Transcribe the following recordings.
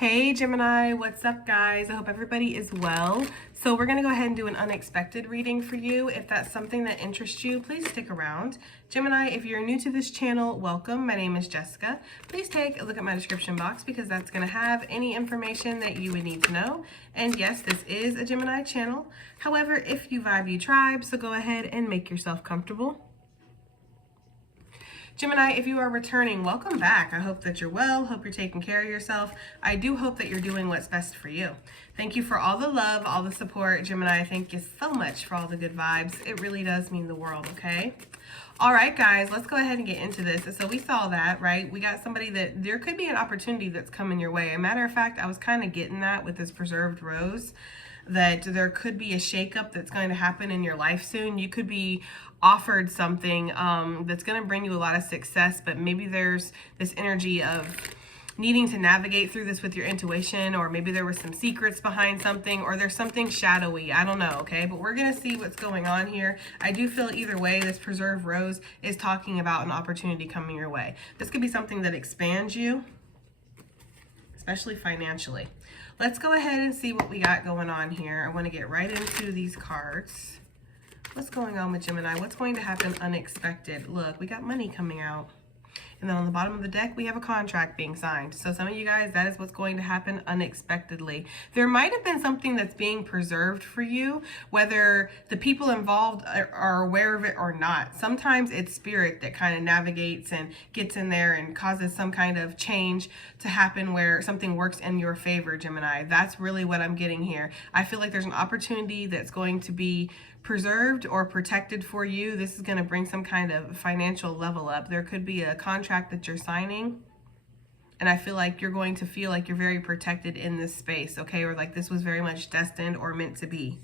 Hey Gemini, what's up guys? I hope everybody is well. So we're going to go ahead and do an unexpected reading for you. If that's something that interests you, please stick around. Gemini, if you're new to this channel, welcome. My name is Jessica. Please take a look at my description box because that's going to have any information that you would need to know. And yes, this is a Gemini channel. However, if you vibe, you tribe, so go ahead and make yourself comfortable. Gemini, if you are returning, welcome back. I hope that you're well. Hope you're taking care of yourself. I do hope that you're doing what's best for you. Thank you for all the love, all the support. Gemini, thank you so much for all the good vibes. It really does mean the world, okay? All right, guys, let's go ahead and get into this. So we saw that, right? We got somebody that there could be an opportunity that's coming your way. A matter of fact, I was kind of getting that with this preserved rose, that there could be a shakeup that's going to happen in your life soon. You could be offered something that's going to bring you a lot of success, but maybe there's this energy of needing to navigate through this with your intuition, or maybe there were some secrets behind something, or there's something shadowy. I don't know, okay? But we're going to see what's going on here. I do feel either way, this preserved rose is talking about an opportunity coming your way. This could be something that expands you, especially financially. Let's go ahead and see what we got going on here. I want to get right into these cards. What's going on with Gemini? What's going to happen unexpected? Look, we got money coming out. And then on the bottom of the deck, we have a contract being signed. So some of you guys, that is what's going to happen unexpectedly. There might have been something that's being preserved for you, whether the people involved are aware of it or not. Sometimes it's spirit that kind of navigates and gets in there and causes some kind of change to happen where something works in your favor, Gemini. That's really what I'm getting here. I feel like there's an opportunity that's going to be preserved or protected for you. This is going to bring some kind of financial level up. There could be a contract that you're signing, and I feel like you're going to feel like you're very protected in this space, okay? Or like this was very much destined or meant to be.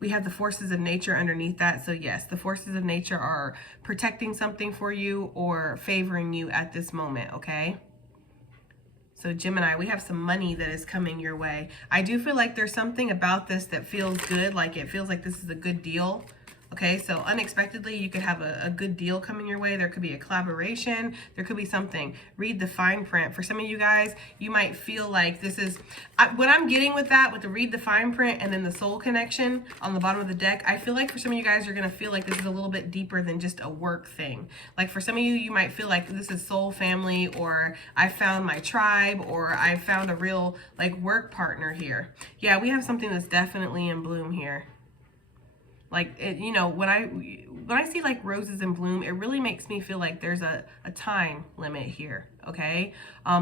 We have the forces of nature underneath that. So yes, the forces of nature are protecting something for you or favoring you at this moment, okay? So Gemini, we have some money that is coming your way. I do feel like there's something about this that feels good, like it feels like this is a good deal. Okay, so unexpectedly, you could have a good deal coming your way. There could be a collaboration. There could be something. Read the fine print. For some of you guys, you might feel like this is, what I'm getting with that, with the read the fine print and then the soul connection on the bottom of the deck, I feel like for some of you guys, you're going to feel like this is a little bit deeper than just a work thing. Like for some of you, you might feel like this is soul family, or I found my tribe, or I found a real like work partner here. Yeah, we have something that's definitely in bloom here. Like, you know, when I see like roses in bloom, it really makes me feel like there's a time limit here, okay?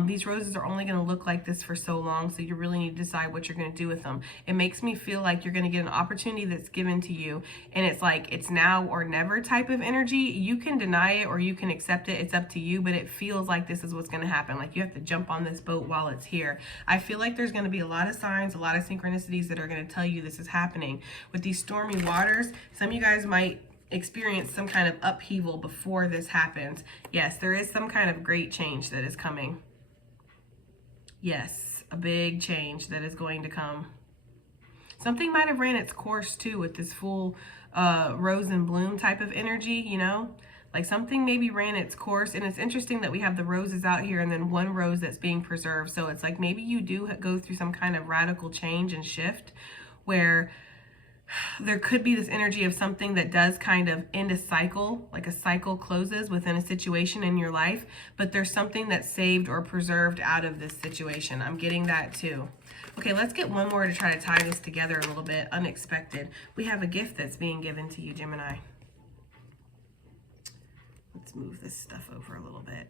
These roses are only going to look like this for so long, so you really need to decide what you're going to do with them. It makes me feel like you're going to get an opportunity that's given to you, and it's like it's now or never type of energy. You can deny it or you can accept it. It's up to you, but it feels like this is what's going to happen. Like you have to jump on this boat while it's here. I feel like there's going to be a lot of signs, a lot of synchronicities that are going to tell you this is happening. With these stormy waters, some of you guys might experience some kind of upheaval before this happens. Yes, there is some kind of great change that is coming. Yes, a big change that is going to come. Something might have ran its course too with this full rose and bloom type of energy, you know? Like something maybe ran its course, and it's interesting that we have the roses out here and then one rose that's being preserved. So it's like maybe you do go through some kind of radical change and shift where there could be this energy of something that does kind of end a cycle, like a cycle closes within a situation in your life, but there's something that's saved or preserved out of this situation. I'm getting that too. Okay, let's get one more to try to tie this together a little bit. Unexpected. We have a gift that's being given to you, Gemini. Let's move this stuff over a little bit.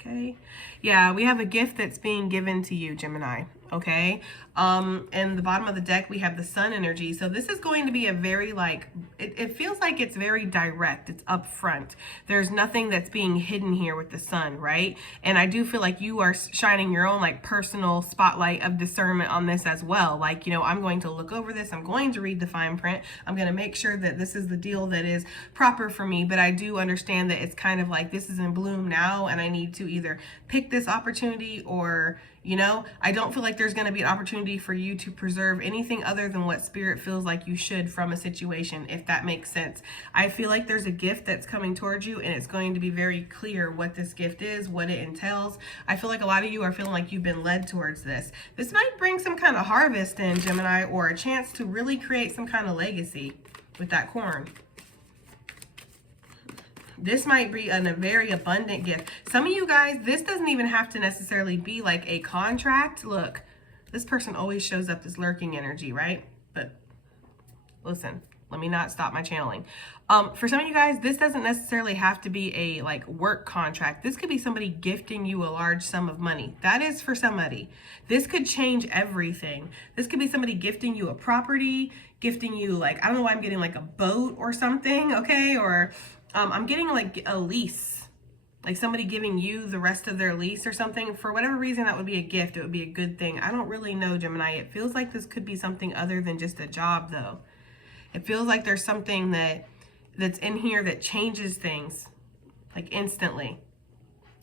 Okay. Yeah, we have a gift that's being given to you, Gemini. Okay. And the bottom of the deck, we have the sun energy. So this is going to be a very like, it feels like it's very direct. It's upfront. There's nothing that's being hidden here with the sun, right? And I do feel like you are shining your own like personal spotlight of discernment on this as well. Like, you know, I'm going to look over this. I'm going to read the fine print. I'm going to make sure that this is the deal that is proper for me. But I do understand that it's kind of like this is in bloom now, and I need to either pick this opportunity or, you know, I don't feel like there's going to be an opportunity opportunity for you to preserve anything other than what spirit feels like you should from a situation, if that makes sense. I feel like there's a gift that's coming towards you, and it's going to be very clear what this gift is, what it entails. I feel like a lot of you are feeling like you've been led towards this. This might bring some kind of harvest in, Gemini, or a chance to really create some kind of legacy with that corn. This might be a very abundant gift. Some of you guys, this doesn't even have to necessarily be like a contract. Look, this person always shows up as lurking energy, right? But listen, let me not stop my channeling. For some of you guys, this doesn't necessarily have to be a like work contract. This could be somebody gifting you a large sum of money. That is for somebody. This could change everything. This could be somebody gifting you a property, gifting you like, I don't know why I'm getting like a boat or something, okay? Or I'm getting like a lease, like somebody giving you the rest of their lease or something. For whatever reason, that would be a gift. It would be a good thing. I don't really know, Gemini. It feels like this could be something other than just a job, though. It feels like there's something that's in here that changes things like instantly.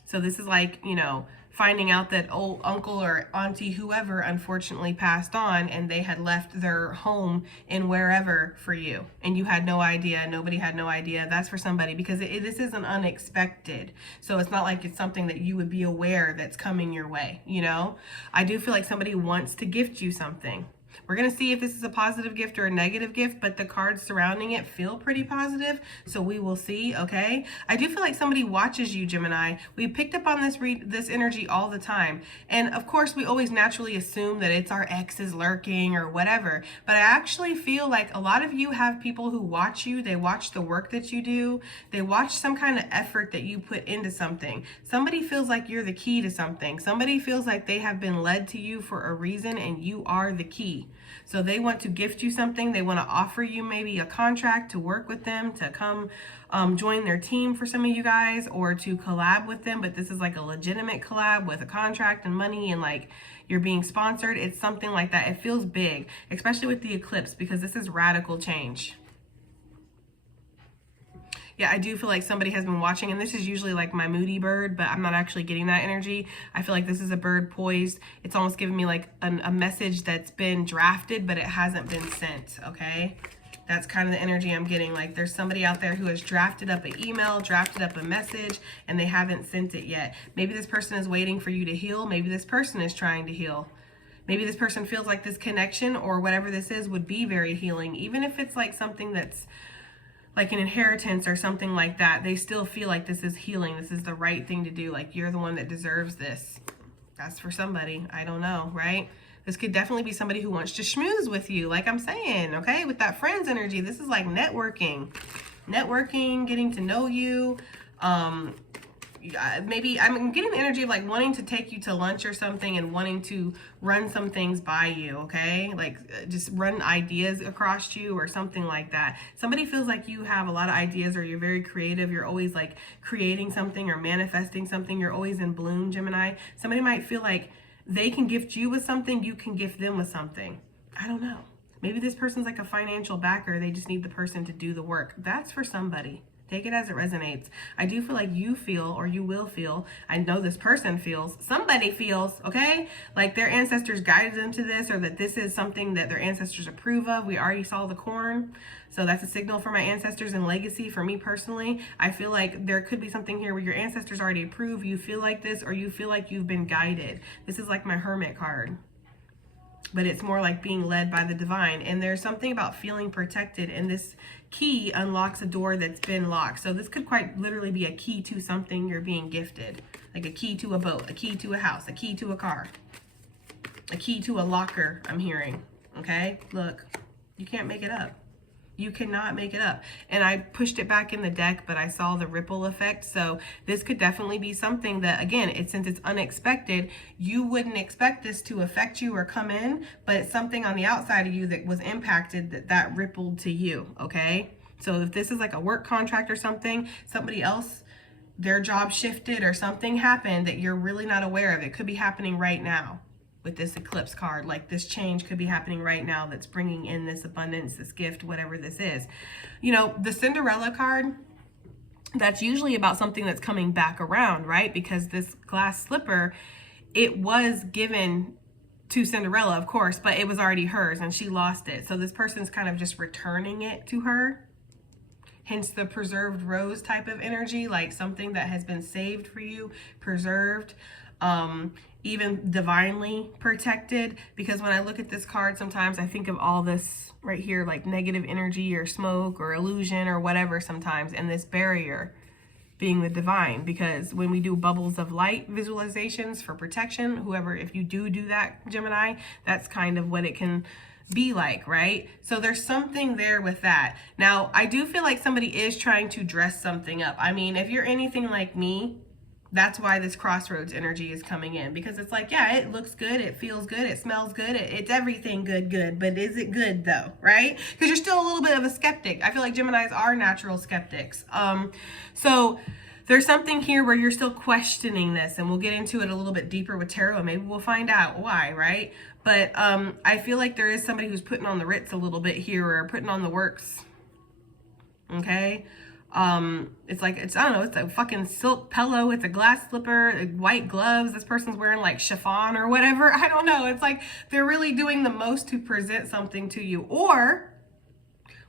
So this is like, you know, finding out that old uncle or auntie, whoever, unfortunately passed on, and they had left their home in wherever for you, and you had no idea. Nobody had no idea. That's for somebody, because this isn't unexpected. So it's not like it's something that you would be aware that's coming your way, you know? I do feel like somebody wants to gift you something. We're going to see if this is a positive gift or a negative gift, but the cards surrounding it feel pretty positive, so we will see, okay? I do feel like somebody watches you, Gemini. We picked up on this energy all the time, and of course, we always naturally assume that it's our exes lurking or whatever, but I actually feel like a lot of you have people who watch you. They watch the work that you do. They watch some kind of effort that you put into something. Somebody feels like you're the key to something. Somebody feels like they have been led to you for a reason, and you are the key. So they want to gift you something. They want to offer you maybe a contract to work with them, to come join their team for some of you guys, or to collab with them. But this is like a legitimate collab with a contract and money, and like you're being sponsored. It's something like that. It feels big, especially with the eclipse, because this is radical change. Yeah, I do feel like somebody has been watching, and this is usually like my moody bird, but I'm not actually getting that energy. I feel like this is a bird poised. It's almost giving me like a message that's been drafted, but it hasn't been sent, okay? That's kind of the energy I'm getting. Like there's somebody out there who has drafted up an email, drafted up a message, and they haven't sent it yet. Maybe this person is waiting for you to heal. Maybe this person is trying to heal. Maybe this person feels like this connection or whatever this is would be very healing, even if it's like something that's like an inheritance or something like that. They still feel like this is healing. This is the right thing to do. Like you're the one that deserves this. That's for somebody. I don't know, right? This could definitely be somebody who wants to schmooze with you, like I'm saying, okay? With that friends energy, this is like networking. Networking, getting to know you. Maybe I'm getting the energy of like wanting to take you to lunch or something, and wanting to run some things by you, okay? Like just run ideas across you or something like that. Somebody feels like you have a lot of ideas, or you're very creative. You're always like creating something or manifesting something. You're always in bloom, Gemini. Somebody might feel like they can gift you with something, you can gift them with something. I don't know. Maybe this person's like a financial backer. They just need the person to do the work. That's for somebody. Take it as it resonates. I do feel like you feel, or you will feel, I know this person feels, somebody feels, okay? Like their ancestors guided them to this, or that this is something that their ancestors approve of. We already saw the corn. So that's a signal for my ancestors and legacy. For me personally, I feel like there could be something here where your ancestors already approve. You feel like this, or you feel like you've been guided. This is like my Hermit card, but it's more like being led by the divine. And there's something about feeling protected, and this key unlocks a door that's been locked. So this could quite literally be a key to something you're being gifted, like a key to a boat, a key to a house, a key to a car, a key to a locker, I'm hearing. Okay, look, you can't make it up. You cannot make it up. And I pushed it back in the deck, but I saw the ripple effect. So this could definitely be something that, again, since it's unexpected, you wouldn't expect this to affect you or come in, but it's something on the outside of you that was impacted, that rippled to you, okay? So if this is like a work contract or something, somebody else, their job shifted or something happened that you're really not aware of. It could be happening right now. With this eclipse card, like this change could be happening right now that's bringing in this abundance, this gift, whatever this is. You know, the Cinderella card, that's usually about something that's coming back around, right? Because this glass slipper, it was given to Cinderella, of course, but it was already hers and she lost it. So this person's kind of just returning it to her. Hence the preserved rose type of energy, like something that has been saved for you, preserved, even divinely protected. Because when I look at this card, sometimes I think of all this right here, like negative energy or smoke or illusion or whatever sometimes, and this barrier being the divine. Because when we do bubbles of light visualizations for protection, whoever, if you do that, Gemini, that's kind of what it can be like, right? So there's something there with that. Now, I do feel like somebody is trying to dress something up. I mean, if you're anything like me, that's why this crossroads energy is coming in, because it's like, yeah, it looks good, it feels good, it smells good, it's everything good, but is it good though, right? Because you're still a little bit of a skeptic. I feel like Geminis are natural skeptics. So there's something here where you're still questioning this, and we'll get into it a little bit deeper with tarot, and maybe we'll find out why, right? But I feel like there is somebody who's putting on the Ritz a little bit here, or putting on the works. Okay? It's like, I don't know, it's a fucking silk pillow, it's a glass slipper, white gloves, this person's wearing like chiffon or whatever. I don't know. It's like they're really doing the most to present something to you. Or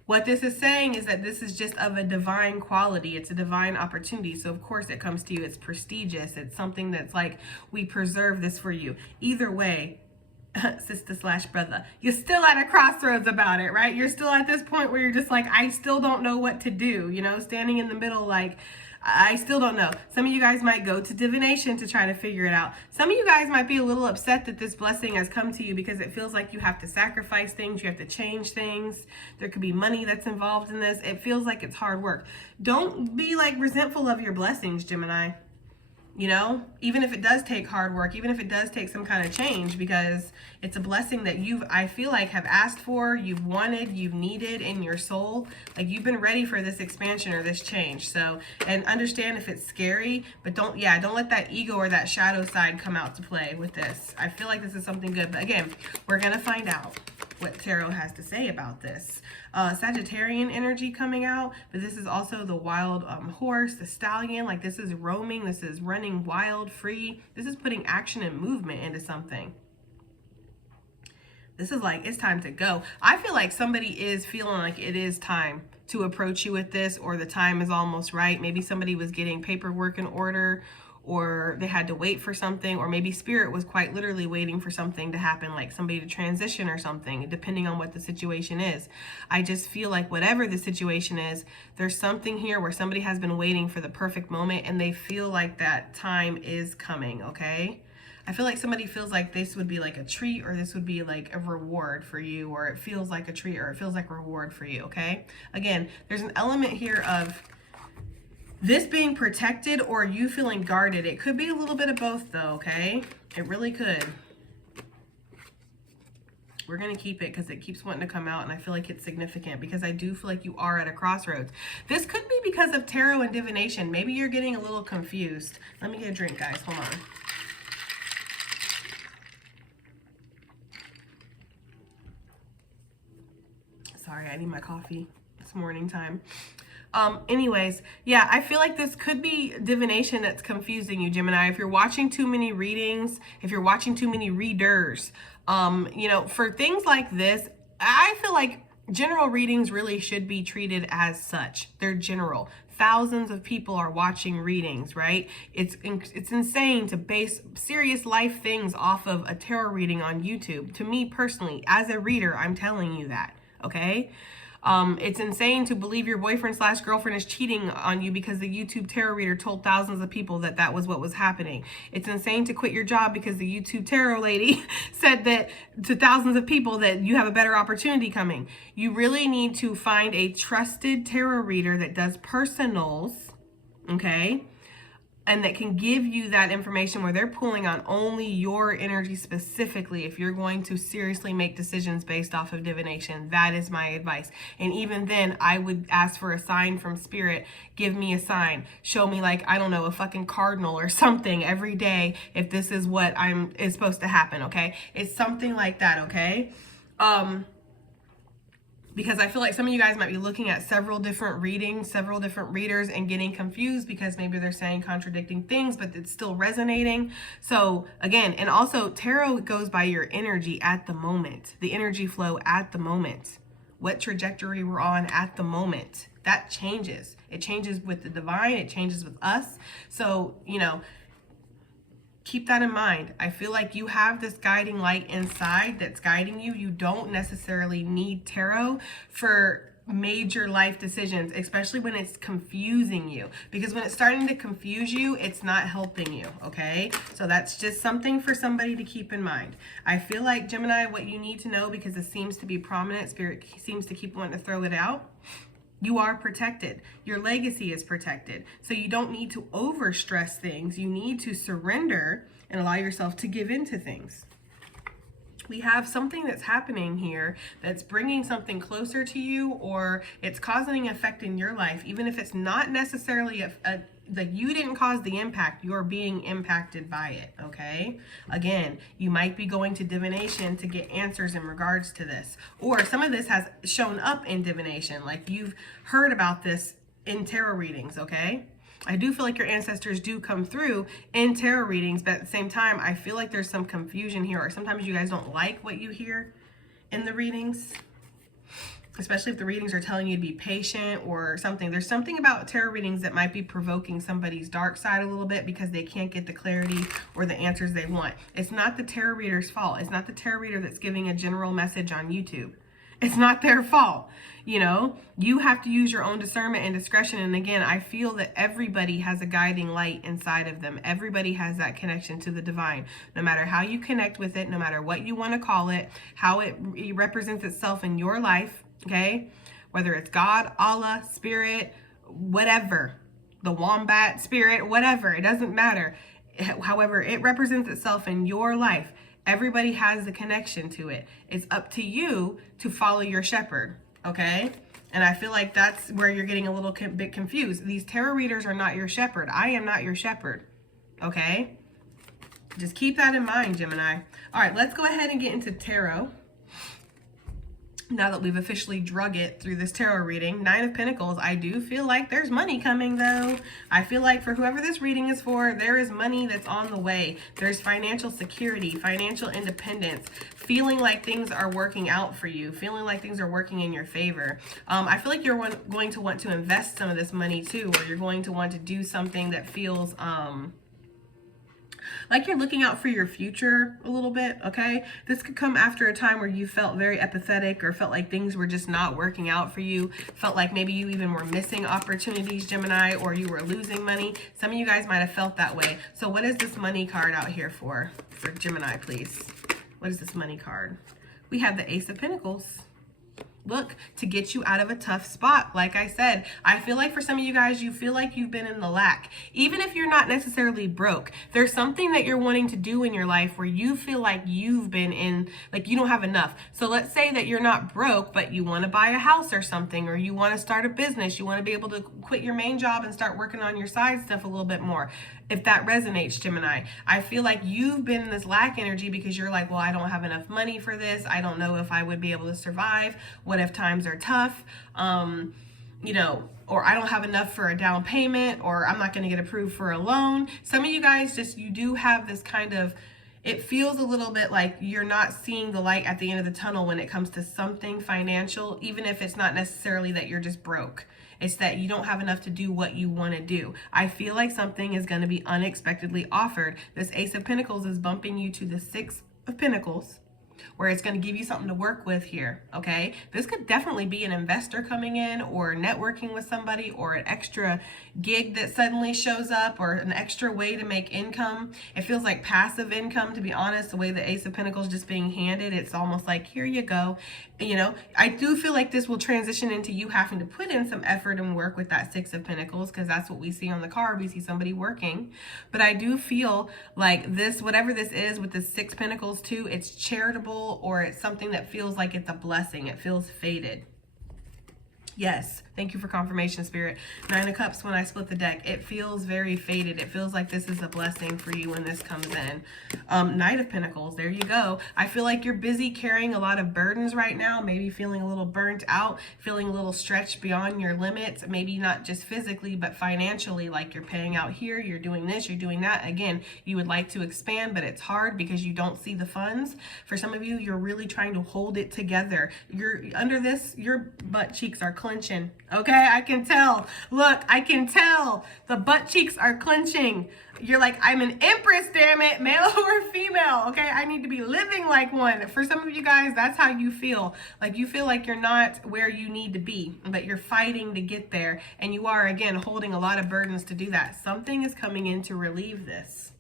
what this is saying is that this is just of a divine quality. It's a divine opportunity. So of course it comes to you. It's prestigious. It's something that's like, we preserve this for you. Either way, sister / brother, you're still at a crossroads about it, right? You're still at this point where you're just like, I still don't know what to do, you know, standing in the middle, like, I still don't know. Some of you guys might go to divination to try to figure it out. Some of you guys might be a little upset that this blessing has come to you because it feels like you have to sacrifice things, you have to change things. There could be money that's involved in this. It feels like it's hard work. Don't be like resentful of your blessings, Gemini. You know, even if it does take hard work, even if it does take some kind of change, because it's a blessing that I feel like have asked for, you've wanted, you've needed in your soul. Like you've been ready for this expansion or this change. So, and understand if it's scary, but don't let that ego or that shadow side come out to play with this. I feel like this is something good. But again, we're going to find out what tarot has to say about this. Sagittarian energy coming out, but this is also the wild horse, the stallion. Like this is roaming, this is running wild, free. This is putting action and movement into something. This is like, it's time to go. I feel like somebody is feeling like it is time to approach you with this, or the time is almost right. Maybe somebody was getting paperwork in order, or they had to wait for something, or maybe spirit was quite literally waiting for something to happen, like somebody to transition or something, depending on what the situation is. I just feel like whatever the situation is, there's something here where somebody has been waiting for the perfect moment and they feel like that time is coming, okay? I feel like somebody feels like this would be like a treat, or this would be like a reward for you, or it feels like a treat, or it feels like a reward for you, okay? Again, there's an element here of this being protected or you feeling guarded. It could be a little bit of both though, okay? It really could. We're going to keep it because it keeps wanting to come out, and I feel like it's significant because I do feel like you are at a crossroads. This could be because of tarot and divination. Maybe you're getting a little confused. Let me get a drink, guys. Hold on. Sorry, I need my coffee. It's morning time. Anyways, yeah, I feel like this could be divination that's confusing you, Gemini. If you're watching too many readings, if you're watching too many readers, you know, for things like this, I feel like general readings really should be treated as such. They're general. Thousands of people are watching readings, right? It's insane to base serious life things off of a tarot reading on YouTube. To me personally, as a reader, I'm telling you that, okay? It's insane to believe your boyfriend / girlfriend is cheating on you because the YouTube tarot reader told thousands of people that that was what was happening. It's insane to quit your job because the YouTube tarot lady said that to thousands of people that you have a better opportunity coming. You really need to find a trusted tarot reader that does personals, okay? And that can give you that information where they're pulling on only your energy specifically if you're going to seriously make decisions based off of divination. That is my advice. And even then, I would ask for a sign from spirit. Give me a sign. Show me, like, I don't know, a fucking cardinal or something every day if this is what is supposed to happen, okay? It's something like that, okay? because I feel like some of you guys might be looking at several different readings, several different readers, and getting confused because maybe they're saying contradicting things, but it's still resonating. So again, and also tarot goes by your energy at the moment, the energy flow at the moment, what trajectory we're on at the moment. That changes. It changes with the divine. It changes with us. So, you know, keep that in mind. I feel like you have this guiding light inside that's guiding you. You don't necessarily need tarot for major life decisions, especially when it's confusing you, because when it's starting to confuse you, it's not helping you. Okay, so that's just something for somebody to keep in mind. I feel like, Gemini, what you need to know, because it seems to be prominent, Spirit seems to keep wanting to throw it out, you are protected. Your legacy is protected. So you don't need to overstress things. You need to surrender and allow yourself to give into things. We have something that's happening here that's bringing something closer to you, or it's causing an effect in your life, even if it's not necessarily like you didn't cause the impact, you're being impacted by it. Okay, again, you might be going to divination to get answers in regards to this, or some of this has shown up in divination, like you've heard about this in tarot readings. Okay, I do feel like your ancestors do come through in tarot readings, but at the same time, I feel like there's some confusion here, or sometimes you guys don't like what you hear in the readings, especially if the readings are telling you to be patient or something. There's something about tarot readings that might be provoking somebody's dark side a little bit because they can't get the clarity or the answers they want. It's not the tarot reader's fault. It's not the tarot reader that's giving a general message on YouTube. It's not their fault. You know, you have to use your own discernment and discretion. And again, I feel that everybody has a guiding light inside of them. Everybody has that connection to the divine. No matter how you connect with it, no matter what you want to call it, how it represents itself in your life. Okay, whether it's God, Allah, spirit, whatever, the wombat spirit, whatever, it doesn't matter. However it represents itself in your life, everybody has the connection to it. It's up to you to follow your shepherd. Okay, and I feel like that's where you're getting a little bit confused. These tarot readers are not your shepherd. I am not your shepherd. Okay, just keep that in mind, Gemini. All right, let's go ahead and get into tarot. Now that we've officially drug it through this tarot reading, Nine of Pentacles, I do feel like there's money coming though. I feel like for whoever this reading is for, there is money that's on the way. There's financial security, financial independence, feeling like things are working out for you, feeling like things are working in your favor. I feel like you're going to want to invest some of this money too, or you're going to want to do something that feels, like you're looking out for your future a little bit. Okay, this could come after a time where you felt very apathetic or felt like things were just not working out for you, felt like maybe you even were missing opportunities, Gemini, or you were losing money. Some of you guys might have felt that way. So what is this money card out here for Gemini, please? What is this money card? We have the Ace of Pentacles. Look, to get you out of a tough spot. Like I said, I feel like for some of you guys, you feel like you've been in the lack. Even if you're not necessarily broke, there's something that you're wanting to do in your life where you feel like you've been in, like you don't have enough. So let's say that you're not broke, but you want to buy a house or something, or you want to start a business. You want to be able to quit your main job and start working on your side stuff a little bit more. If that resonates, Gemini, I feel like you've been in this lack energy because you're like, well, I don't have enough money for this. I don't know if I would be able to survive. What if times are tough? You know, or I don't have enough for a down payment, or I'm not going to get approved for a loan. Some of you guys you do have this kind of, it feels a little bit like you're not seeing the light at the end of the tunnel when it comes to something financial, even if it's not necessarily that you're just broke. It's that you don't have enough to do what you want to do. I feel like something is going to be unexpectedly offered. This Ace of Pentacles is bumping you to the Six of Pentacles, where it's going to give you something to work with here. Okay, this could definitely be an investor coming in, or networking with somebody, or an extra gig that suddenly shows up, or an extra way to make income. It feels like passive income, to be honest. The way the Ace of Pentacles just being handed, it's almost like, here you go. You know, I do feel like this will transition into you having to put in some effort and work with that Six of Pentacles, because that's what we see on the card. We see somebody working. But I do feel like this, whatever this is with the Six Pentacles too, it's charitable, or it's something that feels like it's a blessing. It feels fated. Yes, thank you for confirmation, Spirit. Nine of Cups, when I split the deck, it feels very fated. It feels like this is a blessing for you when this comes in. Knight of Pentacles, there you go. I feel like you're busy carrying a lot of burdens right now, maybe feeling a little burnt out, feeling a little stretched beyond your limits, maybe not just physically, but financially, like you're paying out here, you're doing this, you're doing that. Again, you would like to expand, but it's hard because you don't see the funds. For some of you, you're really trying to hold it together. You're under this, your butt cheeks are clenching. Okay, I can tell. Look, I can tell. The butt cheeks are clenching. You're like, I'm an empress, damn it, male or female. Okay, I need to be living like one. For some of you guys, that's how you feel. Like you feel like you're not where you need to be, but you're fighting to get there. And you are, again, holding a lot of burdens to do that. Something is coming in to relieve this.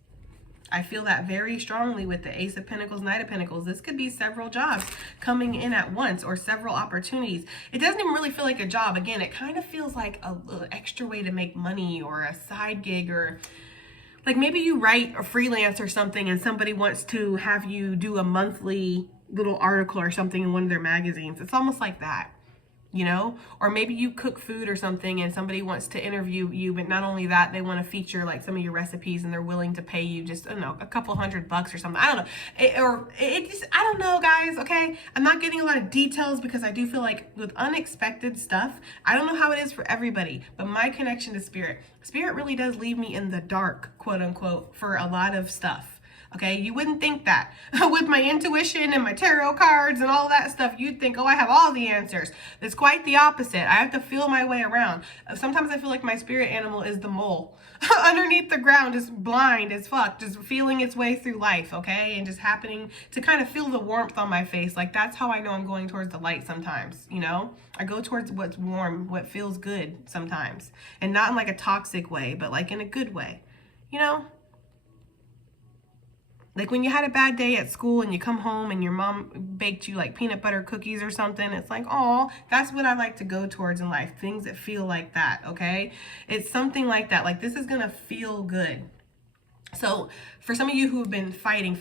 I feel that very strongly with the Ace of Pentacles, Knight of Pentacles. This could be several jobs coming in at once or several opportunities. It doesn't even really feel like a job. Again, it kind of feels like a little extra way to make money or a side gig, or like maybe you write or freelance or something and somebody wants to have you do a monthly little article or something in one of their magazines. It's almost like that. You know, or maybe you cook food or something and somebody wants to interview you, but not only that, they want to feature like some of your recipes and they're willing to pay you just, I don't know, a couple $100 or something. I don't know. I don't know, guys. Okay. I'm not getting a lot of details because I do feel like with unexpected stuff, I don't know how it is for everybody, but my connection to spirit really does leave me in the dark, quote unquote, for a lot of stuff. Okay, you wouldn't think that. With my intuition and my tarot cards and all that stuff, you'd think, oh, I have all the answers. It's quite the opposite. I have to feel my way around. Sometimes I feel like my spirit animal is the mole. Underneath the ground, just blind as fuck, just feeling its way through life, okay? And just happening to kind of feel the warmth on my face. Like, that's how I know I'm going towards the light sometimes, you know? I go towards what's warm, what feels good sometimes. And not in like a toxic way, but like in a good way, you know? Like when you had a bad day at school and you come home and your mom baked you like peanut butter cookies or something, it's like, oh, that's what I like to go towards in life. Things that feel like that, okay? It's something like that. Like this is going to feel good. So for some of you who have been fighting,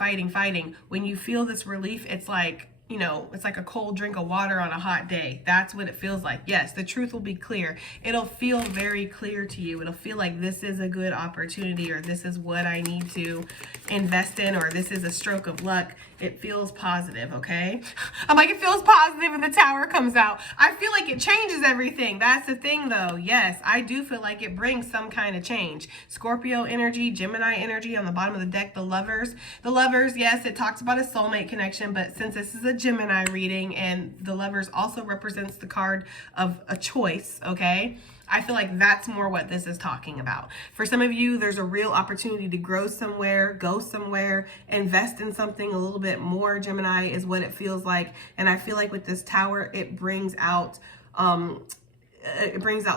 when you feel this relief, it's like, you know, it's like a cold drink of water on a hot day. That's what it feels like. Yes, the truth will be clear. It'll feel very clear to you. It'll feel like this is a good opportunity, or this is what I need to invest in, or this is a stroke of luck. It feels positive, okay? I'm like, it feels positive and the tower comes out. I feel like it changes everything. That's the thing though. Yes, I do feel like it brings some kind of change. Scorpio energy, Gemini energy on the bottom of the deck, the lovers. The lovers, yes, it talks about a soulmate connection, but since this is a Gemini reading and the lovers also represents the card of a choice, okay? I feel like that's more what this is talking about. For some of you, there's a real opportunity to grow somewhere, go somewhere, invest in something a little bit more. Gemini is what it feels like. And I feel like with this tower, it brings out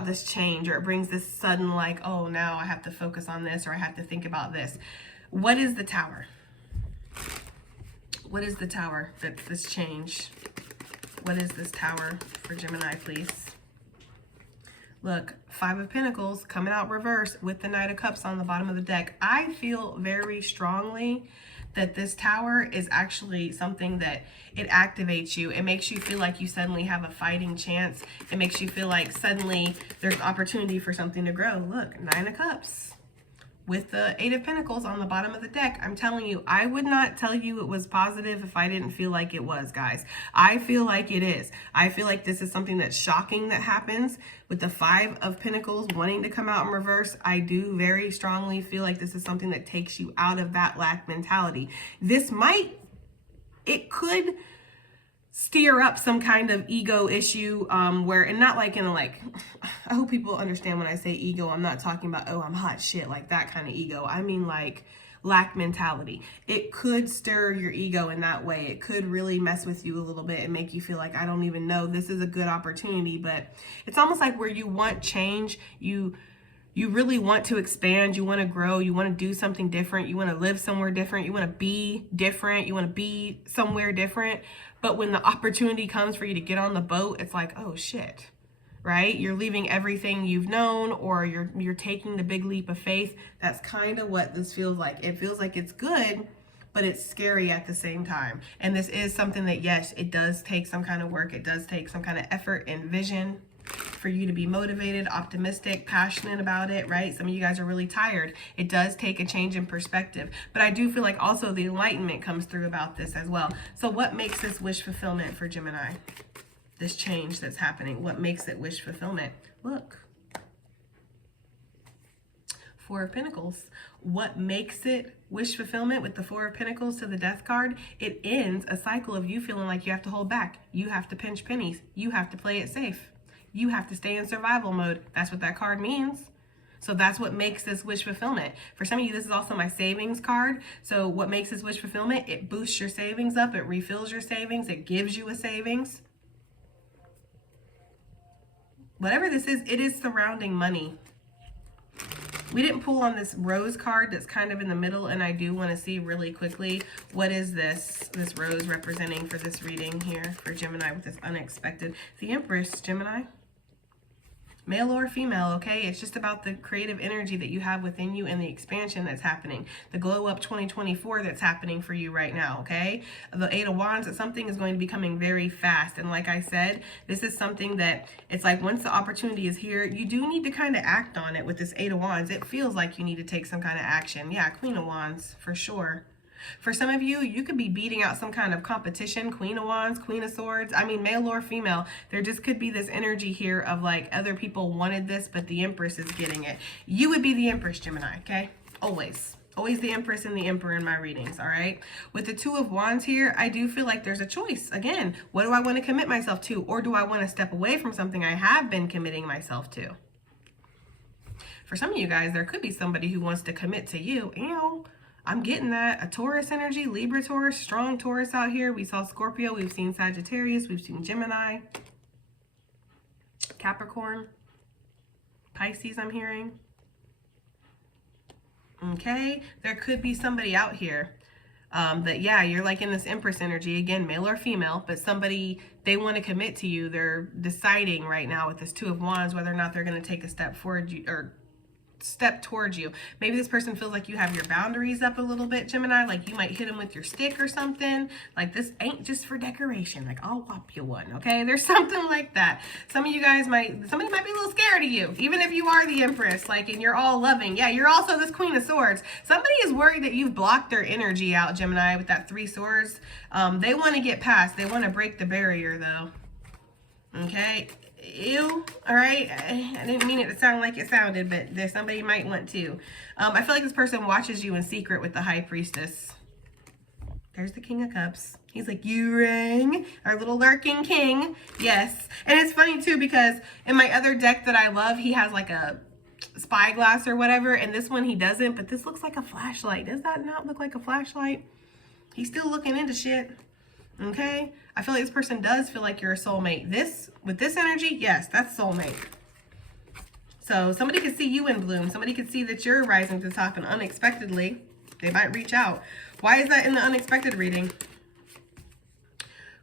this change, or it brings this sudden like, oh, now I have to focus on this, or I have to think about this. What is the tower? What is the tower that's this change? What is this tower for Gemini, please? Look, Five of Pentacles coming out reverse with the Knight of Cups on the bottom of the deck. I feel very strongly that this tower is actually something that it activates you. It makes you feel like you suddenly have a fighting chance. It makes you feel like suddenly there's opportunity for something to grow. Look, Nine of Cups with the Eight of Pentacles on the bottom of the deck. I'm telling you, I would not tell you it was positive if I didn't feel like it was, guys. I feel like it is. I feel like this is something that's shocking that happens with the Five of Pentacles wanting to come out in reverse. I do very strongly feel like this is something that takes you out of that lack mentality. It could steer up some kind of ego issue where, and not like in a like, I hope people understand when I say ego, I'm not talking about, oh, I'm hot shit, like that kind of ego. I mean like lack mentality. It could stir your ego in that way. It could really mess with you a little bit and make you feel like, I don't even know, this is a good opportunity. But it's almost like where you want change, you really want to expand, you want to grow, you want to do something different, you want to live somewhere different, you want to be different, you want to be somewhere different. But when the opportunity comes for you to get on the boat, it's like, oh shit, right? You're leaving everything you've known, or you're taking the big leap of faith. That's kind of what this feels like. It feels like it's good, but it's scary at the same time. And this is something that, yes, it does take some kind of work. It does take some kind of effort and vision. for you to be motivated, optimistic, passionate about it, right? Some of you guys are really tired. It does take a change in perspective, but I do feel like also the enlightenment comes through about this as well. So what makes this wish fulfillment for Gemini? This change that's happening, what makes it wish fulfillment? Look, Four of Pentacles. What makes it wish fulfillment with the Four of Pentacles to the Death card? It ends a cycle of you feeling like you have to hold back. You have to pinch pennies. You have to play it safe. You have to stay in survival mode. That's what that card means. So that's what makes this wish fulfillment. For some of you, this is also my savings card. So what makes this wish fulfillment? It boosts your savings up. It refills your savings. It gives you a savings. Whatever this is, it is surrounding money. We didn't pull on this rose card that's kind of in the middle, and I do want to see really quickly, what is this rose representing for this reading here for Gemini with this unexpected? The Empress, Gemini. Male or female, okay? It's just about the creative energy that you have within you and the expansion that's happening. The glow up 2024 that's happening for you right now, okay? The Eight of Wands, that something is going to be coming very fast. And like I said, this is something that it's like once the opportunity is here, you do need to kind of act on it with this Eight of Wands. It feels like you need to take some kind of action. Yeah, Queen of Wands, for sure. For some of you, you could be beating out some kind of competition, Queen of Wands, Queen of Swords. I mean, male or female, there just could be this energy here of like other people wanted this, but the Empress is getting it. You would be the Empress, Gemini, okay? Always. Always the Empress and the Emperor in my readings, all right? With the Two of Wands here, I do feel like there's a choice. Again, what do I want to commit myself to? Or do I want to step away from something I have been committing myself to? For some of you guys, there could be somebody who wants to commit to you. Ew. I'm getting that. A Taurus energy, Libra Taurus, strong Taurus out here. We saw Scorpio, we've seen Sagittarius, we've seen Gemini, Capricorn, Pisces, I'm hearing. Okay, there could be somebody out here that, yeah, you're like in this Empress energy, again, male or female, but somebody, they want to commit to you. They're deciding right now with this Two of Wands whether or not they're going to take a step forward or step towards you. Maybe this person feels like you have your boundaries up a little bit, Gemini, like you might hit them with your stick or something. Like this ain't just for decoration. Like I'll whop you one, okay? There's something like that. Some of you guys somebody might be a little scared of you, even if you are the Empress, like, and you're all loving. Yeah, you're also this Queen of Swords. Somebody is worried that you've blocked their energy out, Gemini, with that Three Swords. They want to get past. They want to break the barrier though. Okay. Ew. All right. I didn't mean it to sound like it sounded, but there's somebody might want to. I feel like this person watches you in secret with the High Priestess. There's the King of Cups. He's like, you rang, our little lurking king. Yes. And it's funny too, because in my other deck that I love, he has like a spyglass or whatever. And this one he doesn't, but this looks like a flashlight. Does that not look like a flashlight? He's still looking into shit. Okay, I feel like this person does feel like you're a soulmate. With this energy, yes, that's soulmate. So somebody could see you in bloom. Somebody could see that you're rising to the top, and unexpectedly, they might reach out. Why is that in the unexpected reading?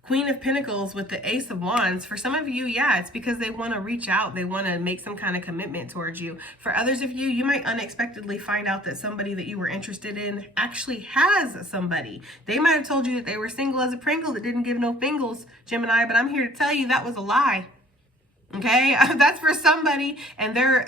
Queen of Pentacles with the Ace of Wands. For some of you, yeah, it's because they want to reach out. They want to make some kind of commitment towards you. For others of you, you might unexpectedly find out that somebody that you were interested in actually has somebody. They might have told you that they were single as a Pringle that didn't give no fingles, Gemini, but I'm here to tell you that was a lie. Okay, that's for somebody, and their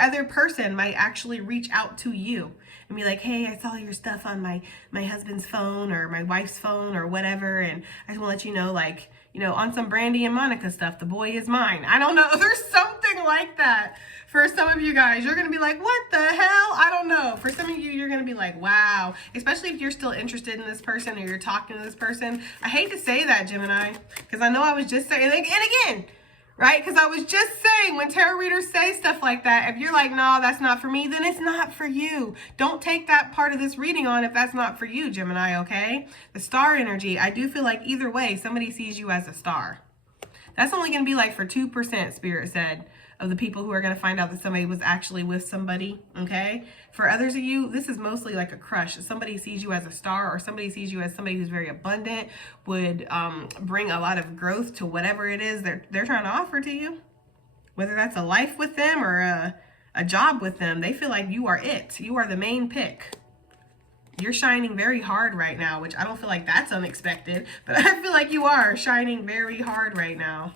other person might actually reach out to you and be like, hey, I saw your stuff on my husband's phone or my wife's phone or whatever, and I just want to let you know, like, you know, on some Brandy and Monica stuff, the boy is mine. I don't know. There's something like that. For some of you guys, you're going to be like, what the hell? I don't know. For some of you, you're going to be like, wow. Especially if you're still interested in this person or you're talking to this person. I hate to say that, Gemini, because I know I was just saying, and again, right? Because I was just saying, when tarot readers say stuff like that, if you're like, no, that's not for me, then it's not for you. Don't take that part of this reading on if that's not for you, Gemini, okay? The star energy, I do feel like either way, somebody sees you as a star. That's only going to be like for 2%, Spirit said, of the people who are going to find out that somebody was actually with somebody, okay? For others of you, this is mostly like a crush. If somebody sees you as a star, or somebody sees you as somebody who's very abundant, would bring a lot of growth to whatever it is they're trying to offer to you. Whether that's a life with them or a job with them, they feel like you are it. You are the main pick. You're shining very hard right now, which I don't feel like that's unexpected, but I feel like you are shining very hard right now.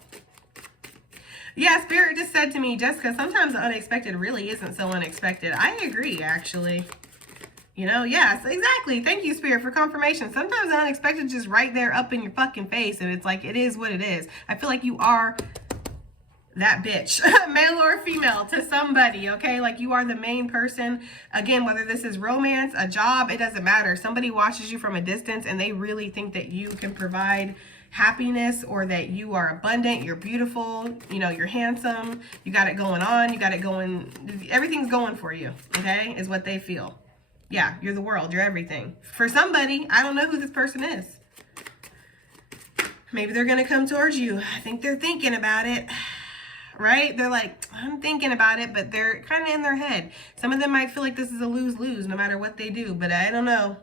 Yeah, Spirit just said to me, Jessica, sometimes the unexpected really isn't so unexpected. I agree, actually. You know, yes, exactly. Thank you, Spirit, for confirmation. Sometimes the unexpected is just right there up in your fucking face, and it's like, it is what it is. I feel like you are that bitch, male or female, to somebody, okay? Like, you are the main person. Again, whether this is romance, a job, it doesn't matter. Somebody watches you from a distance and they really think that you can provide happiness, or that you are abundant, you're beautiful, you know, you're handsome, you got it going on, you got it going, everything's going for you, okay, is what they feel. Yeah, you're the world, you're everything. For somebody, I don't know who this person is. Maybe they're gonna come towards you. I think they're thinking about it. Right? They're like, I'm thinking about it, but they're kind of in their head. Some of them might feel like this is a lose-lose no matter what they do, but I don't know.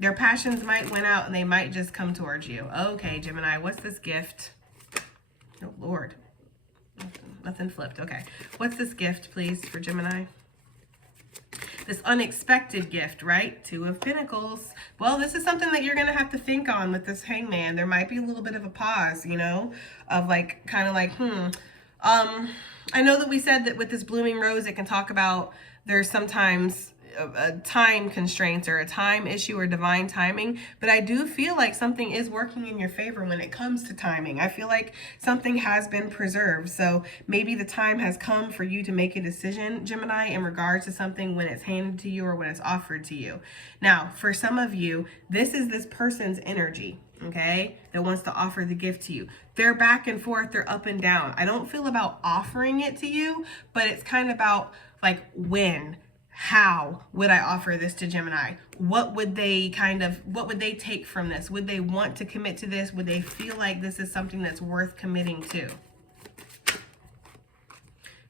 Their passions might win out and they might just come towards you. Okay, Gemini, what's this gift? Oh, Lord. Nothing flipped. Okay. What's this gift, please, for Gemini? This unexpected gift, right? Two of Pentacles. Well, this is something that you're going to have to think on with this Hangman. There might be a little bit of a pause, you know, of like, kind of like, I know that we said that with this blooming rose, it can talk about there's sometimes a time constraints or a time issue or divine timing, but I do feel like something is working in your favor when it comes to timing. I feel like something has been preserved. So maybe the time has come for you to make a decision, Gemini, in regards to something when it's handed to you or when it's offered to you. Now, for some of you, this is this person's energy, okay, that wants to offer the gift to you. They're back and forth, they're up and down. I don't feel about offering it to you, but it's kind of about like, when, how would I offer this to Gemini? What would they take from this? Would they want to commit to this? Would they feel like this is something that's worth committing to?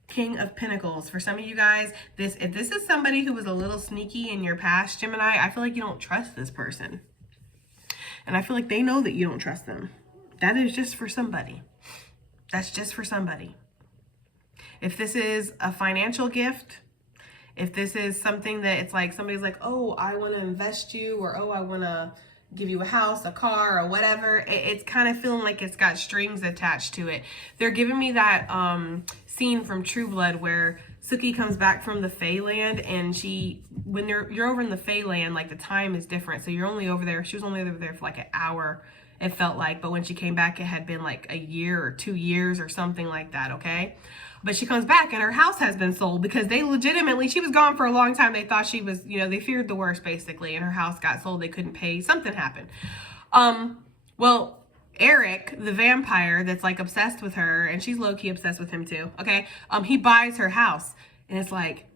King of Pentacles. For some of you guys, if this is somebody who was a little sneaky in your past, Gemini, I feel like you don't trust this person. And I feel like they know that you don't trust them. That is just for somebody. That's just for somebody. If this is a financial gift, if this is something that it's like somebody's like, oh, I want to invest you, or oh, I want to give you a house, a car, or whatever, it's kind of feeling like it's got strings attached to it. They're giving me that scene from True Blood where Suki comes back from the Fae land, and when you're over in the Fae land, like the time is different. So you're only over there. She was only over there for like an hour, it felt like, but when she came back, it had been like a year or 2 years or something like that, okay? But she comes back and her house has been sold because they legitimately, she was gone for a long time. They thought she was, you know, they feared the worst basically, and her house got sold. They couldn't pay. Something happened. Well, Eric, the vampire that's like obsessed with her, and she's low-key obsessed with him too, okay? He buys her house, and it's like,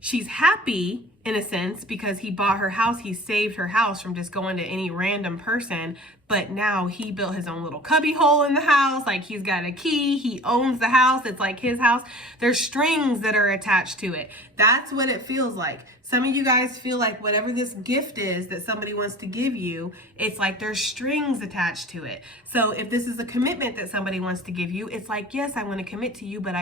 she's happy in a sense because he bought her house. He saved her house from just going to any random person. But now he built his own little cubby hole in the house. Like, he's got a key. He owns the house. It's like his house. There's strings that are attached to it. That's what it feels like. Some of you guys feel like whatever this gift is that somebody wants to give you, it's like there's strings attached to it. So if this is a commitment that somebody wants to give you, it's like, yes, I want to commit to you, but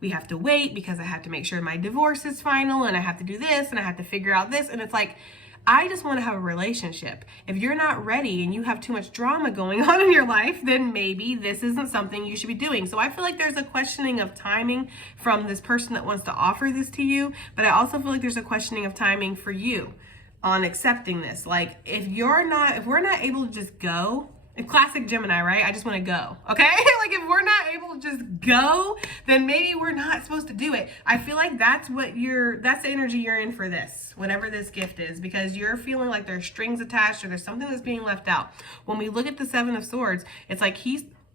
we have to wait because I have to make sure my divorce is final, and I have to do this, and I have to figure out this. And it's like, I just want to have a relationship. If you're not ready and you have too much drama going on in your life, then maybe this isn't something you should be doing. So I feel like there's a questioning of timing from this person that wants to offer this to you, but I also feel like there's a questioning of timing for you on accepting this. Like, if we're not able to just go, classic Gemini, right? I just want to go, okay? Like, if we're not able to just go, then maybe we're not supposed to do it. I feel like that's the energy you're in for this, whatever this gift is, because you're feeling like there's strings attached or there's something that's being left out. When we look at the Seven of Swords, it's like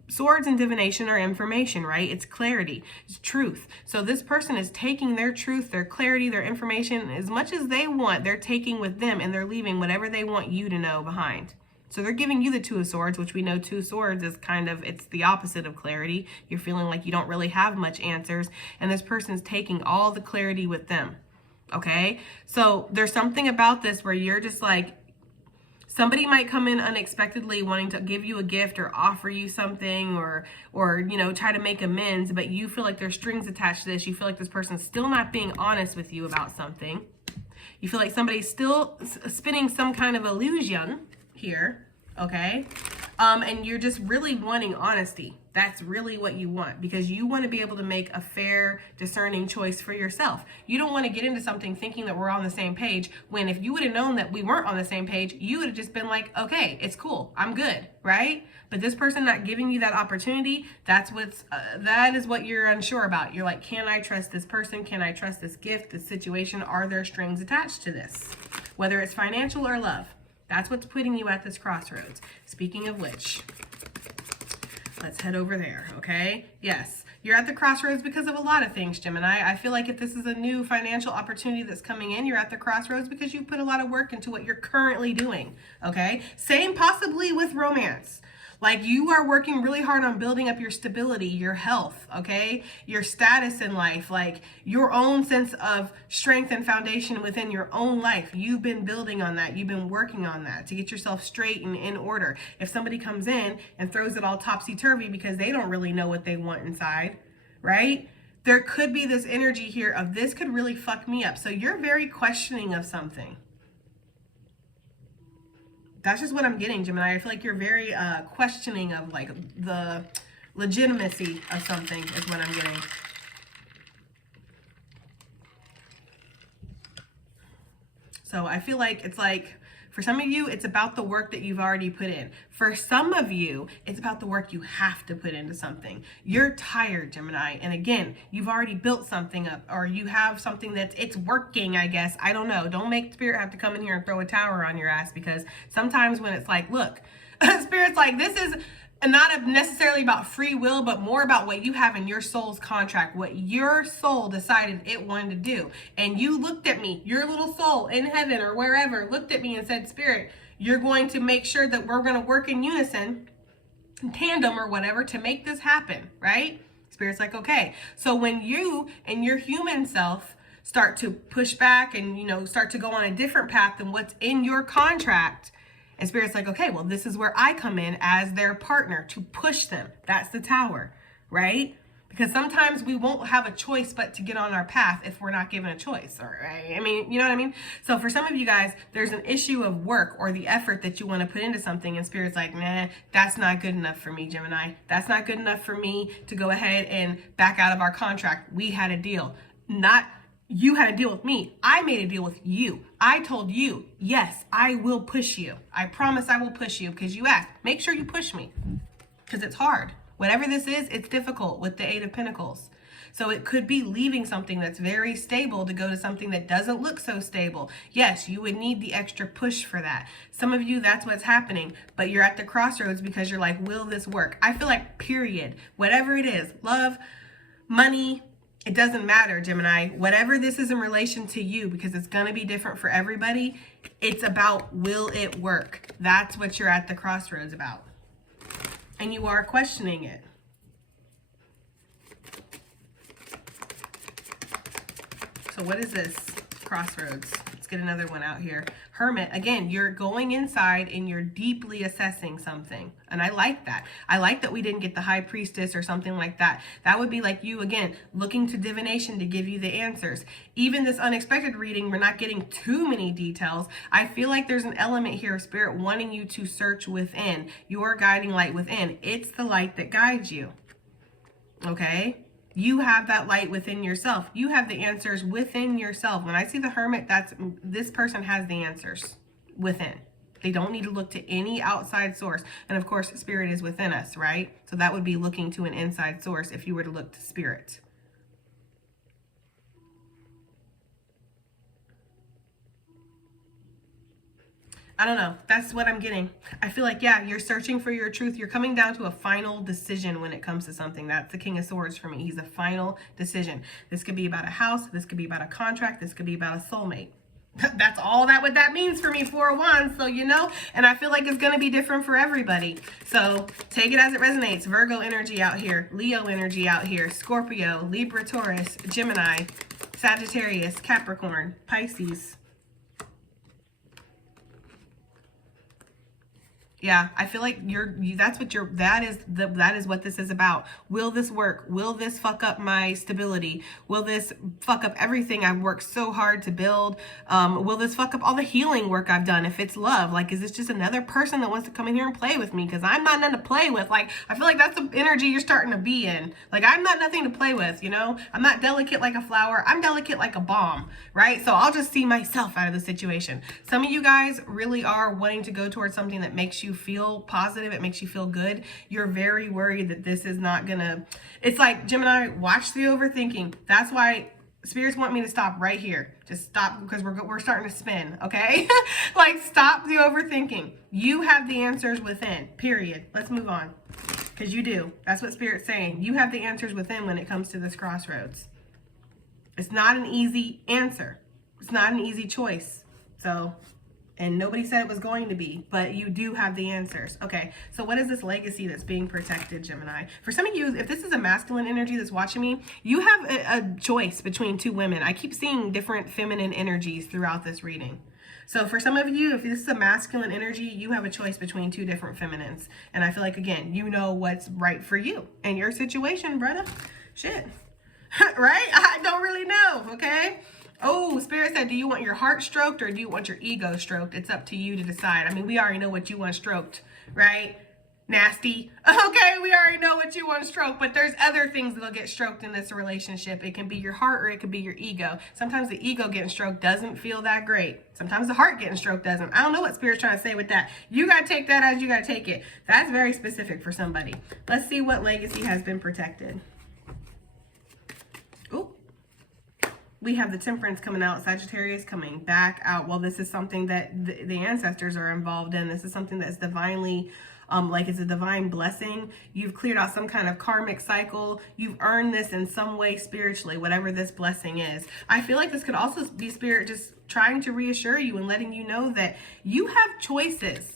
swords and divination are information, right? It's clarity, it's truth. So this person is taking their truth, their clarity, their information, as much as they want, they're taking with them, and they're leaving whatever they want you to know behind. So they're giving you the Two of Swords, which we know Two of Swords is it's the opposite of clarity. You're feeling like you don't really have much answers, and this person's taking all the clarity with them, okay? So there's something about this where you're just like, somebody might come in unexpectedly wanting to give you a gift or offer you something or you know, try to make amends, but you feel like there's strings attached to this. You feel like this person's still not being honest with you about something. You feel like somebody's still spinning some kind of illusion here, okay? And you're just really wanting honesty. That's really what you want, because you want to be able to make a fair, discerning choice for yourself. You don't want to get into something thinking that we're on the same page, when if you would have known that we weren't on the same page, you would have just been like, okay, it's cool, I'm good, right? But this person not giving you that opportunity, that is what you're unsure about. You're like, can I trust this person? Can I trust this gift, this situation? Are there strings attached to this? Whether it's financial or love. That's what's putting you at this crossroads. Speaking of which, let's head over there, okay? Yes, you're at the crossroads because of a lot of things, Gemini. I feel like if this is a new financial opportunity that's coming in, you're at the crossroads because you've put a lot of work into what you're currently doing, okay? Same possibly with romance. Like, you are working really hard on building up your stability, your health, okay? Your status in life, like your own sense of strength and foundation within your own life. You've been building on that. You've been working on that to get yourself straight and in order. If somebody comes in and throws it all topsy-turvy because they don't really know what they want inside, right? There could be this energy here of, this could really fuck me up. So you're very questioning of something. That's just what I'm getting, Gemini. I feel like you're very questioning of like the legitimacy of something is what I'm getting. So I feel like it's like, for some of you, it's about the work that you've already put in. For some of you, it's about the work you have to put into something. You're tired, Gemini. And again, you've already built something up, or you have something it's working, I guess. I don't know. Don't make Spirit have to come in here and throw a tower on your ass, because sometimes when it's like, look, Spirit's like, this is not necessarily about free will, but more about what you have in your soul's contract, what your soul decided it wanted to do. And you looked at me, your little soul in heaven or wherever looked at me and said, Spirit, you're going to make sure that we're going to work in unison, in tandem or whatever, to make this happen, right? Spirit's like, okay. So when you and your human self start to push back and, start to go on a different path than what's in your contract, and Spirit's like, okay, well, this is where I come in as their partner to push them. That's the tower, right? Because sometimes we won't have a choice but to get on our path if we're not given a choice, right? I mean, you know what I mean? So for some of you guys, there's an issue of work or the effort that you want to put into something, and Spirit's like, nah, that's not good enough for me, Gemini. That's not good enough for me to go ahead and back out of our contract. We had a deal. You had a deal with me. I made a deal with you. I told you, yes, I will push you. I promise I will push you because you asked. Make sure you push me, because it's hard. Whatever this is, it's difficult with the Eight of Pentacles. So it could be leaving something that's very stable to go to something that doesn't look so stable. Yes, you would need the extra push for that. Some of you, that's what's happening, but you're at the crossroads because you're like, will this work? I feel like, period, whatever it is, love, money, it doesn't matter, Gemini. Whatever this is in relation to you, because it's going to be different for everybody, it's about, will it work? That's what you're at the crossroads about. And you are questioning it. So what is this crossroads? Let's get another one out here. Hermit, again, you're going inside and you're deeply assessing something. And I like that. I like that we didn't get the High Priestess or something like that. That would be like you, again, looking to divination to give you the answers. Even this unexpected reading, we're not getting too many details. I feel like there's an element here of Spirit wanting you to search within, your guiding light within. It's the light that guides you. Okay? You have that light within yourself. You have the answers within yourself. When I see the Hermit, this person has the answers within. They don't need to look to any outside source. And of course, Spirit is within us, right? So that would be looking to an inside source if you were to look to Spirit. I don't know. That's what I'm getting. I feel like, yeah, you're searching for your truth. You're coming down to a final decision when it comes to something. That's the King of Swords for me. He's a final decision. This could be about a house. This could be about a contract. This could be about a soulmate. That's all what that means for me, 4 of Wands. So, and I feel like it's going to be different for everybody. So take it as it resonates. Virgo energy out here. Leo energy out here. Scorpio, Libra, Taurus, Gemini, Sagittarius, Capricorn, Pisces. Yeah, I feel like that is what this is about. Will this work? Will this fuck up my stability? Will this fuck up everything I've worked so hard to build? Will this fuck up all the healing work I've done? If it's love, like, is this just another person that wants to come in here and play with me? Because I'm not none to play with. Like, I feel like that's the energy you're starting to be in. Like, I'm not nothing to play with, you know? I'm not delicate like a flower. I'm delicate like a bomb, right? So I'll just see myself out of the situation. Some of you guys really are wanting to go towards something that makes you feel positive. It makes you feel good. You're very worried that this is not gonna, it's like, Gemini, watch the overthinking. That's why spirits want me to stop right here. Just stop, because we're starting to spin, okay? Like, stop the overthinking. You have the answers within, period. Let's move on, because you do. That's what spirit's saying. You have the answers within when it comes to this crossroads. It's not an easy answer. It's not an easy choice. So, and nobody said it was going to be, but you do have the answers. Okay, so what is this legacy that's being protected, Gemini? For some of you, if this is a masculine energy that's watching me, you have a choice between two women. I keep seeing different feminine energies throughout this reading. So for some of you, if this is a masculine energy, you have a choice between two different feminines. And I feel like, again, you know what's right for you and your situation, brother. Shit. Right? I don't really know, okay? Oh, Spirit said, do you want your heart stroked or do you want your ego stroked? It's up to you to decide. I mean, we already know what you want stroked, right? Nasty. Okay, we already know what you want stroked, but there's other things that'll get stroked in this relationship. It can be your heart or it could be your ego. Sometimes the ego getting stroked doesn't feel that great. Sometimes the heart getting stroked doesn't. I don't know what Spirit's trying to say with that. You got to take that as you got to take it. That's very specific for somebody. Let's see what legacy has been protected. Ooh. We have the Temperance coming out, Sagittarius coming back out. Well, this is something that the ancestors are involved in. This is something that's divinely, like it's a divine blessing. You've cleared out some kind of karmic cycle. You've earned this in some way spiritually, whatever this blessing is. I feel like this could also be Spirit just trying to reassure you and letting you know that you have choices.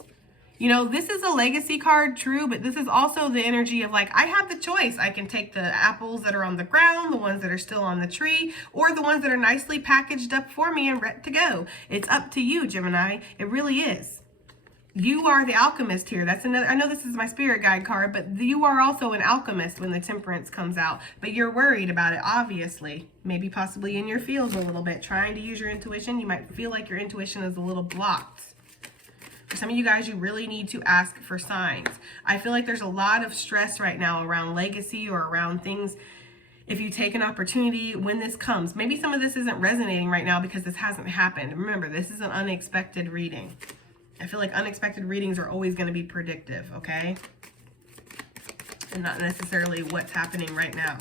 You know, this is a legacy card, true, but this is also the energy of like, I have the choice. I can take the apples that are on the ground, the ones that are still on the tree, or the ones that are nicely packaged up for me and ready to go. It's up to you, Gemini. It really is. You are the alchemist here. That's another, I know this is my spirit guide card, but you are also an alchemist when the Temperance comes out. But you're worried about it, obviously. Maybe possibly in your field a little bit, trying to use your intuition. You might feel like your intuition is a little blocked. For some of you guys, you really need to ask for signs. I feel like there's a lot of stress right now around legacy or around things. If you take an opportunity when this comes, maybe some of this isn't resonating right now because this hasn't happened. Remember, this is an unexpected reading. I feel like unexpected readings are always going to be predictive, okay? And not necessarily what's happening right now.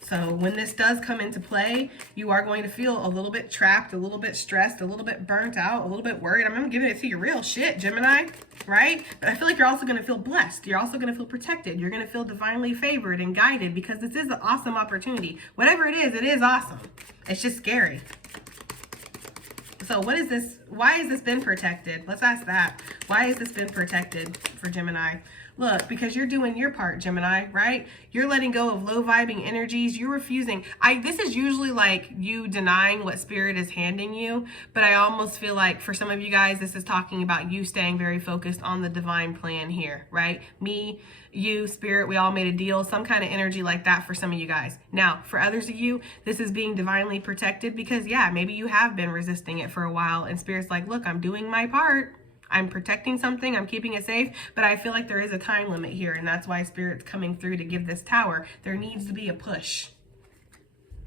So when this does come into play, you are going to feel a little bit trapped, a little bit stressed, a little bit burnt out, a little bit worried. I'm giving it to you real shit, Gemini, right? But I feel like you're also going to feel blessed. You're also going to feel protected. You're going to feel divinely favored and guided because this is an awesome opportunity. Whatever it is awesome. It's just scary. So what is this? Why has this been protected? Let's ask that. Why has this been protected for Gemini? Look, because you're doing your part, Gemini, right? You're letting go of low vibing energies. You're refusing. This is usually like you denying what Spirit is handing you, but I almost feel like for some of you guys, this is talking about you staying very focused on the divine plan here, right? Me, you, Spirit, we all made a deal, some kind of energy like that for some of you guys. Now, for others of you, this is being divinely protected because, yeah, maybe you have been resisting it for a while and Spirit's like, look, I'm doing my part. I'm protecting something, I'm keeping it safe, but I feel like there is a time limit here, and that's why Spirit's coming through to give this tower. There needs to be a push,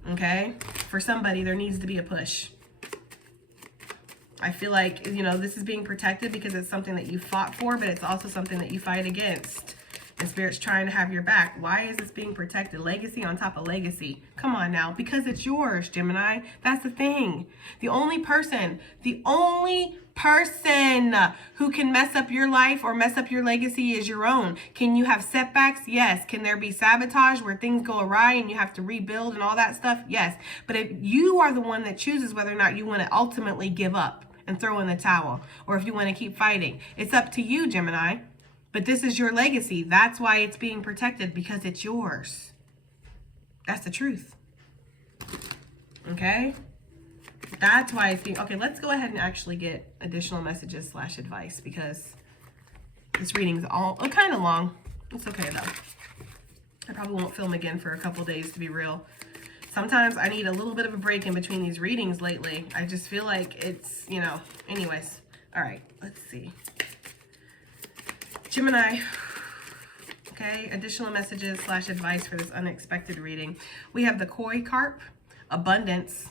okay? For somebody, there needs to be a push. I feel like, you know, this is being protected because it's something that you fought for, but it's also something that you fight against. And Spirit's trying to have your back. Why is this being protected? Legacy on top of legacy. Come on now. Because it's yours, Gemini. That's the thing. The only person who can mess up your life or mess up your legacy is your own. Can you have setbacks? Yes. Can there be sabotage where things go awry and you have to rebuild and all that stuff? Yes. But if you are the one that chooses whether or not you want to ultimately give up and throw in the towel, or if you want to keep fighting, it's up to you, Gemini. But this is your legacy. That's why it's being protected, because it's yours. That's the truth. Okay? That's why it's being... Okay, let's go ahead and actually get additional messages / advice, because This reading's all kind of long. It's okay though. I probably won't film again for a couple days, to be real. Sometimes I need a little bit of a break in between these readings lately. I just feel like it's, you know, anyways. All right, let's see. Gemini. Okay, additional messages / advice for this unexpected reading. We have the koi carp, abundance.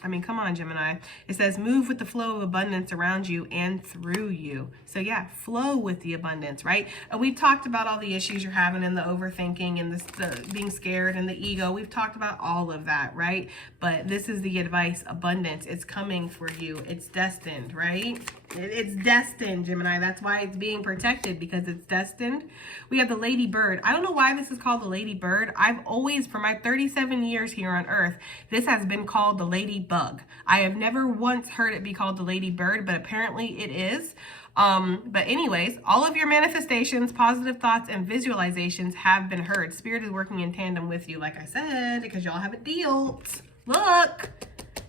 I mean, come on, Gemini. It says, move with the flow of abundance around you and through you. So yeah, flow with the abundance, right? And we've talked about all the issues you're having and the overthinking and the being scared and the ego. We've talked about all of that, right? But this is the advice, abundance. It's coming for you. It's destined, right? It's destined, Gemini. That's why it's being protected, because it's destined. We have the lady bird. I don't know why this is called the lady bird. I've always, for my 37 years here on earth, this has been called the lady bug. I have never once heard it be called the lady bird, but apparently it is. But anyways, all of your manifestations, positive thoughts, and visualizations have been heard. Spirit is working in tandem with you, like I said, because y'all have it dealt. Look,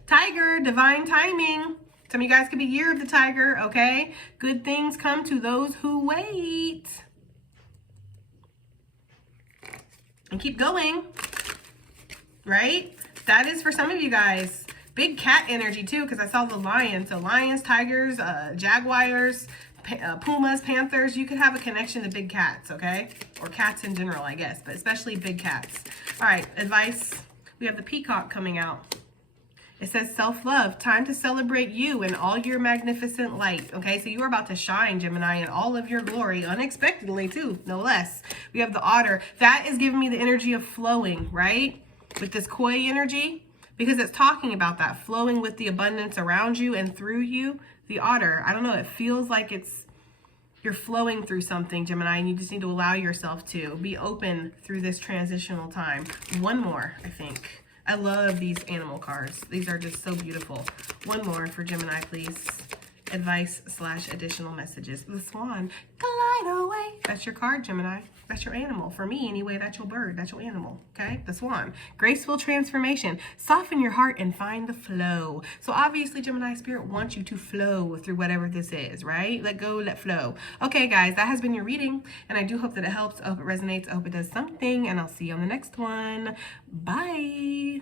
tiger, divine timing. Some of you guys could be year of the tiger, okay? Good things come to those who wait. And keep going, right? That is for some of you guys. Big cat energy too, because I saw the lion. So lions, tigers, jaguars, pumas, panthers. You could have a connection to big cats, okay? Or cats in general, I guess, but especially big cats. All right, advice. We have the peacock coming out. It says self-love, time to celebrate you in all your magnificent light. Okay, so you are about to shine, Gemini, in all of your glory, unexpectedly too, no less. We have the otter. That is giving me the energy of flowing, right? With this koi energy, because it's talking about that, flowing with the abundance around you and through you. The otter, I don't know, it feels like you're flowing through something, Gemini, and you just need to allow yourself to be open through this transitional time. One more, I think. I love these animal cards. These are just so beautiful. One more for Gemini, please. Advice / additional messages. The swan, glide away. That's your card, Gemini. That's your animal. For me, anyway, that's your bird. That's your animal, okay? The swan. Graceful transformation. Soften your heart and find the flow. So obviously, Gemini Spirit wants you to flow through whatever this is, right? Let go, let flow. Okay, guys, that has been your reading, and I do hope that it helps. I hope it resonates. I hope it does something, and I'll see you on the next one. Bye.